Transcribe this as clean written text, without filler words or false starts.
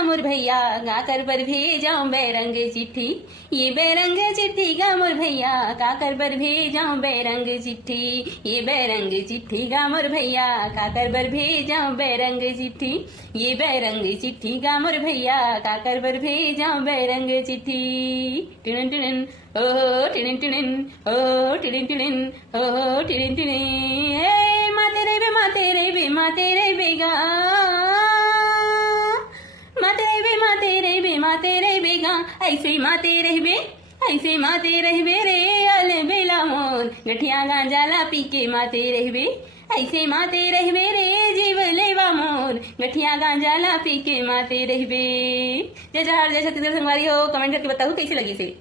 गा मोर भैया काकर पर भेजाऊं बैरंग चिट्ठी। ये बैरंग चिट्ठी गा मोर भैया काकर पर भेजाऊं बैरंग चिट्ठी। ये बैरंग चिट्ठी गा मोर भैया काकर पर भेजाऊं बैरंग चिट्ठी। ये बैरंग चिट्ठी गा मोर भैया काकर पर भेजाऊं बैरंग चिट्ठी। टिड़िन टिड़िन ओ टिड़िन टिड़िन ओ टिड़िन टिड़िन ओ टिड़िन टिड़िन। माते रे बे माते रे बे माते रे बेगा माते रे बेगा ऐसे माते रहबे ऐसे माते रहबे रे अल बेला मोर गठिया गांजाला पी के माते रहबे। ऐसे माते रहबे रे जीव लेवा मोर गठिया गांजाला पी के माते रहबे। जय जवाहर जय छत्तीसगढ़ संगवारी हो। कमेंट करके बताओ कैसी लगी से।